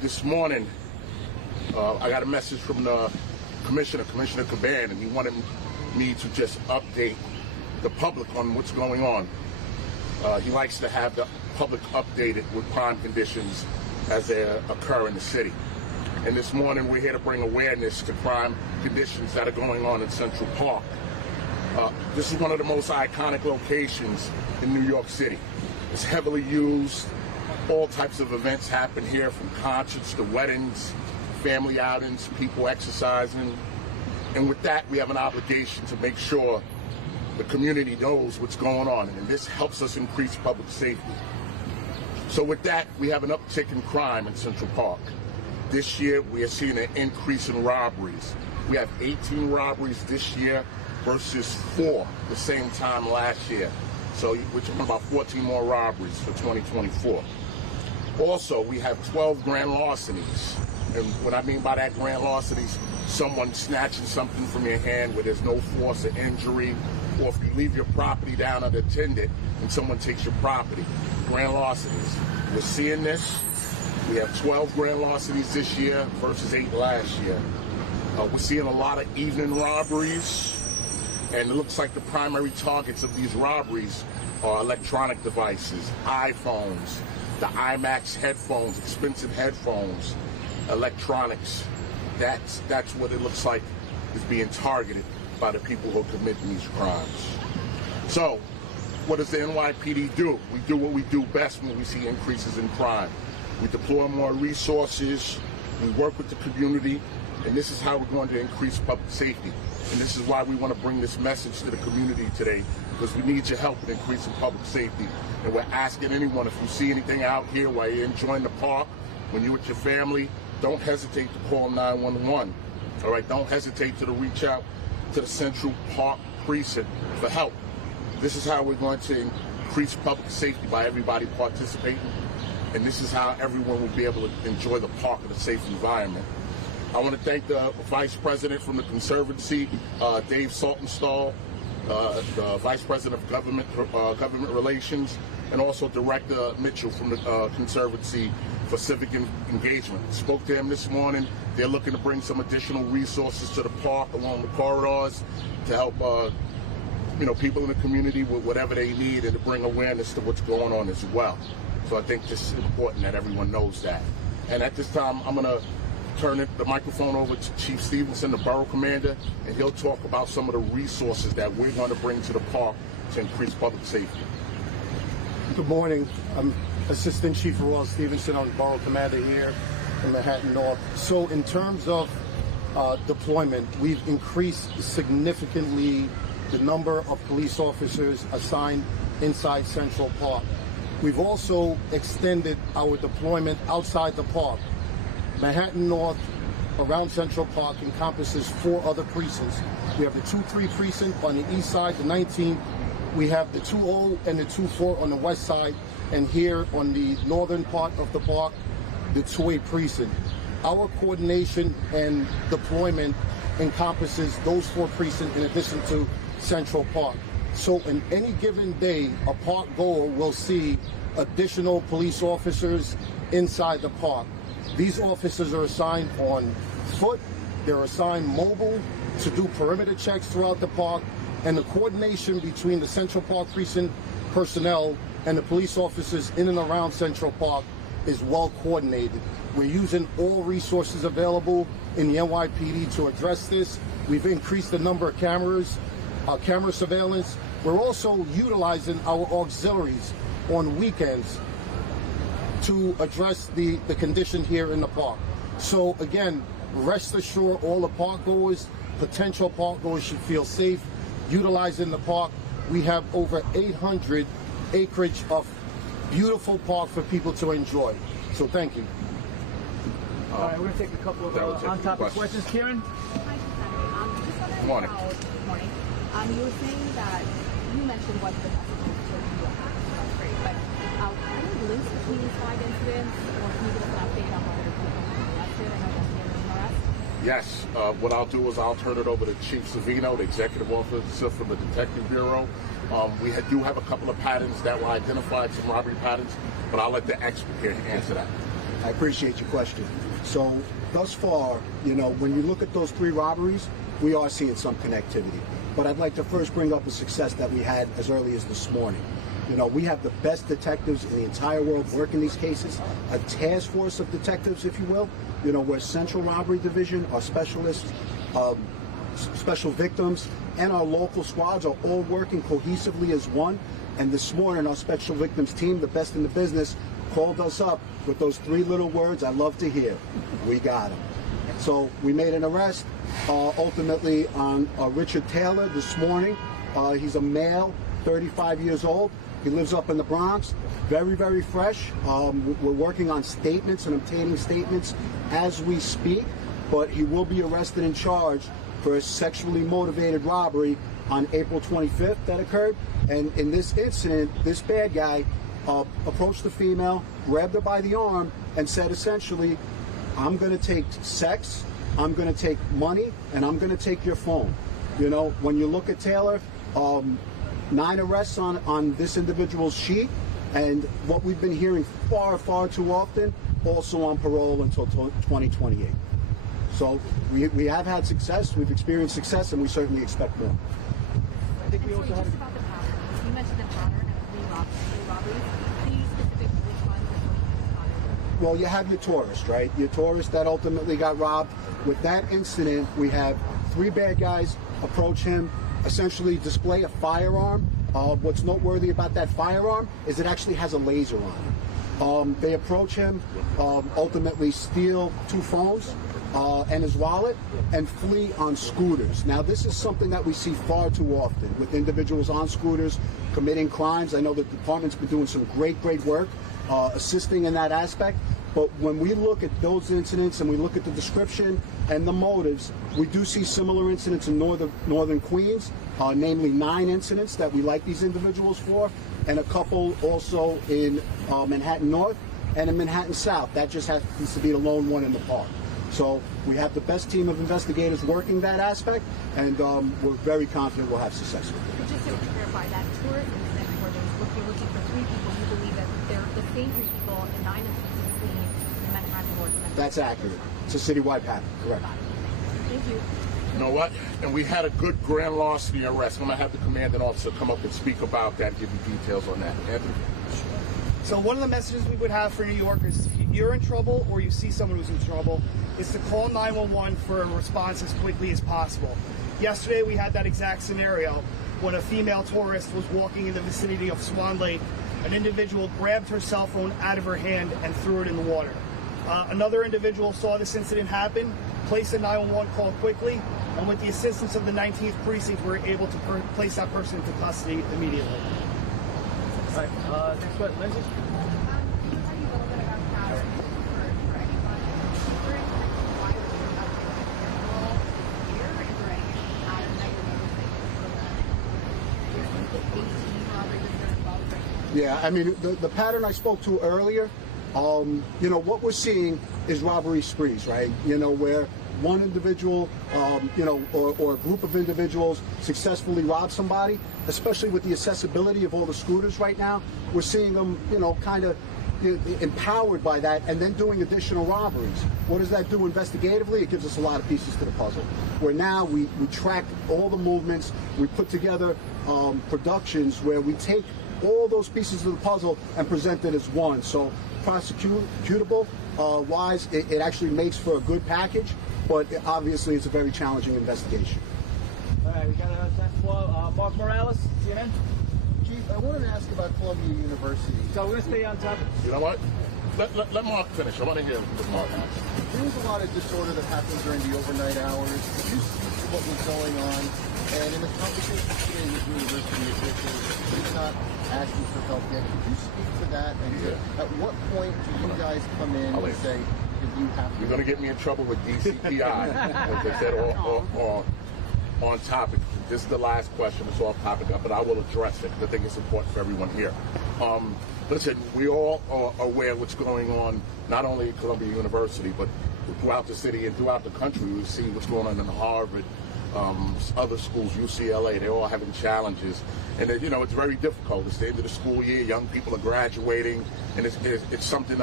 This morning, I got a message from the Commissioner Caban, and he wanted me to just update the public on what's going on. He likes to have the public updated with crime conditions as they occur in the city. And this morning, we're here to bring awareness to crime conditions that are going on in Central Park. This is one of the most iconic locations in New York City. It's heavily used. All types of events happen here, from concerts to weddings, family outings, people exercising. And with that, we have an obligation to make sure the community knows what's going on, and this helps us increase public safety. So with that, we have an uptick in crime in Central Park. This year, we are seeing an increase in robberies. We have 18 robberies this year versus 4 the same time last year. So we're talking about 14 more robberies for 2024. Also, we have 12 grand larcenies. And what I mean by that, grand larcenies, someone snatching something from your hand where there's no force or injury, or if you leave your property down unattended and someone takes your property. Grand larcenies. We're seeing this. We have 12 grand larcenies this year versus 8 last year. We're seeing a lot of evening robberies, and it looks like the primary targets of these robberies are electronic devices, iPhones, the IMAX headphones, expensive headphones, electronics. That's what it looks like is being targeted by the people who are committing these crimes. So, what does the NYPD do? We do what we do best when we see increases in crime. We deploy more resources, we work with the community, and this is how we're going to increase public safety. And this is why we want to bring this message to the community today, because we need your help in increasing public safety. And we're asking anyone, if you see anything out here while you're enjoying the park, when you're with your family, don't hesitate to call 911. All right, don't hesitate to reach out to the Central Park Precinct for help. This is how we're going to increase public safety, by everybody participating. And this is how everyone will be able to enjoy the park in a safe environment. I want to thank the Vice President from the Conservancy, Dave Saltonstall, the Vice President of Government Relations, and also Director Mitchell from the Conservancy for Civic Engagement. Spoke to him this morning. They're looking to bring some additional resources to the park along the corridors to help people in the community with whatever they need, and to bring awareness to what's going on as well. So I think this is important that everyone knows that. And at this time, I'm going to turn the microphone over to Chief Stevenson, the Borough Commander, and he'll talk about some of the resources that we're going to bring to the park to increase public safety. Good morning. I'm Assistant Chief Royal Stevenson. I'm the Borough Commander here in Manhattan North. So in terms of deployment, we've increased significantly the number of police officers assigned inside Central Park. We've also extended our deployment outside the park. Manhattan North, around Central Park, encompasses 4 other precincts. We have the 2-3 precinct on the east side, the 19. We have the 2-0 and the 2-4 on the west side, and here on the northern part of the park, the 2-8 precinct. Our coordination and deployment encompasses those 4 precincts in addition to Central Park. So in any given day, a park goer will see additional police officers inside the park. These officers are assigned on foot, they're assigned mobile to do perimeter checks throughout the park, and the coordination between the Central Park Precinct personnel and the police officers in and around Central Park is well coordinated. We're using all resources available in the NYPD to address this. We've increased the number of cameras, camera surveillance. We're also utilizing our auxiliaries on weekends to address the condition here in the park. So again, rest assured, all the park goers, potential park goers, should feel safe utilizing the park. We have over 800 acreage of beautiful park for people to enjoy. So thank you. All right, we're going to take a couple of on-topic questions. Karen? Hi, Good morning. Good morning. You were saying that you mentioned what the message is to you. That's great. But any links between these 5 incidents, or can you give us an update on whether people have been arrested? I know there's been an arrest. Yes. What I'll do is I'll turn it over to Chief Savino, the Executive Officer from the Detective Bureau. We do have a couple of patterns that were identified, some robbery patterns, but I'll let the expert here answer that. I appreciate your question. So thus far, you know, when you look at those 3 robberies, we are seeing some connectivity. But I'd like to first bring up a success that we had as early as this morning. You know, we have the best detectives in the entire world working these cases, a task force of detectives, if you will. You know, we're Central Robbery Division, our specialists, special victims, and our local squads are all working cohesively as one. And this morning, our special victims team, the best in the business, called us up with those 3 little words I love to hear: we got him. So we made an arrest ultimately on Richard Taylor this morning. He's a male, 35 years old. He lives up in the Bronx. Very, very fresh. We're working on statements and obtaining statements as we speak, but he will be arrested and charged for a sexually motivated robbery on April 25th that occurred. And in this incident, this bad guy approached the female, grabbed her by the arm, and said essentially, I'm going to take sex, I'm going to take money, and I'm going to take your phone. You know, when you look at Taylor, 9 arrests on this individual's sheet, and what we've been hearing far, far too often, also on parole until 2028. So we have had success, we've experienced success, and we certainly expect more. I think we And also so had just about the pattern. You mentioned the pattern of 3 robberies. Can you specific which ones are going to be? Well, you have your tourist, right? Your tourist that ultimately got robbed. With that incident, we have 3 bad guys approach him, essentially display a firearm. What's noteworthy about that firearm is it actually has a laser on it. They approach him, ultimately steal 2 phones and his wallet, and flee on scooters. Now, this is something that we see far too often with individuals on scooters committing crimes. I know the department's been doing some great work assisting in that aspect. But when we look at those incidents and we look at the description and the motives, we do see similar incidents in northern Queens, namely 9 incidents that we like these individuals for, and a couple also in Manhattan North and in Manhattan South. That just happens to be the lone one in the park. So we have the best team of investigators working that aspect, and we're very confident we'll have success with it. But just to clarify, that tourist incident where you're looking for 3 people, you believe that they're the same 3 people in 9 instances in Manhattan North? That's accurate. It's a citywide pattern, correct. Thank you. You know what? And we had a good grand larceny arrest. I'm going to have the commanding officer come up and speak about that, give you details on that. Anthony? So one of the messages we would have for New Yorkers, if you're in trouble or you see someone who's in trouble, is to call 911 for a response as quickly as possible. Yesterday we had that exact scenario when a female tourist was walking in the vicinity of Swan Lake. An individual grabbed her cell phone out of her hand and threw it in the water. Another individual saw this incident happen, placed a 911 call quickly, and with the assistance of the 19th Precinct, we were able to place that person into custody immediately. All right, next one, Lindsay. Can you tell me a little bit about how for anyone why would you have to here? Is there any pattern that you're noticing for the 18 robberies that are involved right now? Yeah, I mean, the pattern I spoke to earlier, you know, what we're seeing is robbery sprees, right? You know, where one individual, you know, or a group of individuals successfully rob somebody, especially with the accessibility of all the scooters right now. We're seeing them, you know, kind of empowered by that and then doing additional robberies. What does that do investigatively? It gives us a lot of pieces to the puzzle. Where now we track all the movements, we put together productions where we take all those pieces of the puzzle and present it as one. So prosecutable wise, it actually makes for a good package, but obviously it's a very challenging investigation. All right, we got a 10-12. Mark Morales, CNN. Chief, I wanted to ask about Columbia University. So we're going to stay on topic. You know what? Let Mark finish. I want to hear what Mark has. There's a lot of disorder that happens during the overnight hours. Could you speak to what was going on? And in the conversation today with university officials, he's not asking for help yet. Could you speak to that? And at what point do you guys come in and say, if you have to... You're going to get me in trouble with DCPI, as I said, or on topic. This is the last question. It's off topic, but I will address it because I think it's important for everyone here. Listen, we all are aware of what's going on, not only at Columbia University, but throughout the city and throughout the country. We see what's going on in Harvard, other schools, UCLA. They're all having challenges. And, you know, it's very difficult. It's the end of the school year. Young people are graduating. And it's something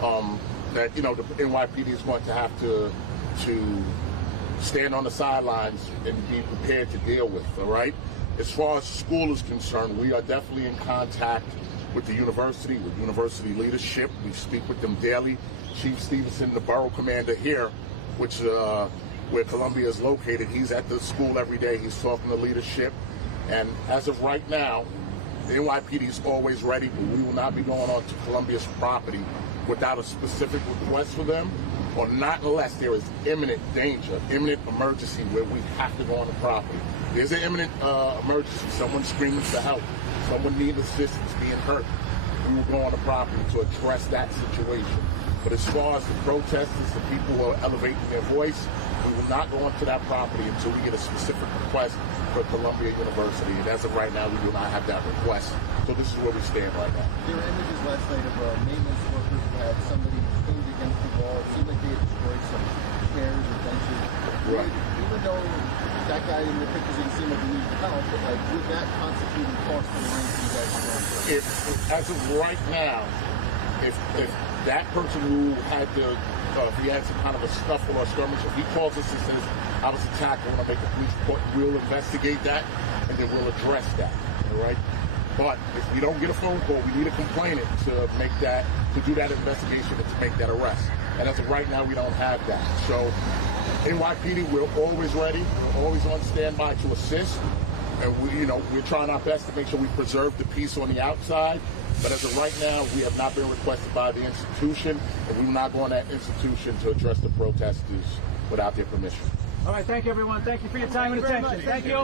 that the NYPD is going to have to stand on the sidelines and be prepared to deal with. All right. As far as school is concerned, we are definitely in contact with the university, with university leadership. We speak with them daily. Chief Stevenson, the borough commander here, which where Columbia is located, he's at the school every day. He's talking to leadership. And as of right now, the NYPD is always ready, but we will not be going on to Columbia's property without a specific request for them, or not unless there is imminent danger, imminent emergency where we have to go on the property. There's an imminent emergency, someone screaming for help, someone needing assistance, being hurt. We will go on the property to address that situation. But as far as the protesters, the people who are elevating their voice, we will not go onto that property until we get a specific request for Columbia University. And as of right now, we do not have that request. So this is where we stand right now. There were images last night of maintenance workers who had somebody pinned against the wall. It seemed like they had destroyed some chairs or benches. Right. Even though that guy in the pictures didn't seem like he needed help, but would that constitute a cost for the rank you guys are going for? As of right now, if that person who had if he had some kind of a scuffle or skirmish, if he calls us and says, I was attacked, I want to make a police report, we'll investigate that, and then we'll address that, all right? But if we don't get a phone call, we need a complainant to do that investigation and to make that arrest. And as of right now, we don't have that. So NYPD, we're always ready. We're always on standby to assist. And we're trying our best to make sure we preserve the peace on the outside. But as of right now, we have not been requested by the institution, and we will not go on that institution to address the protesters without their permission. All right, thank you, everyone. Thank you for your time and attention. Thank you.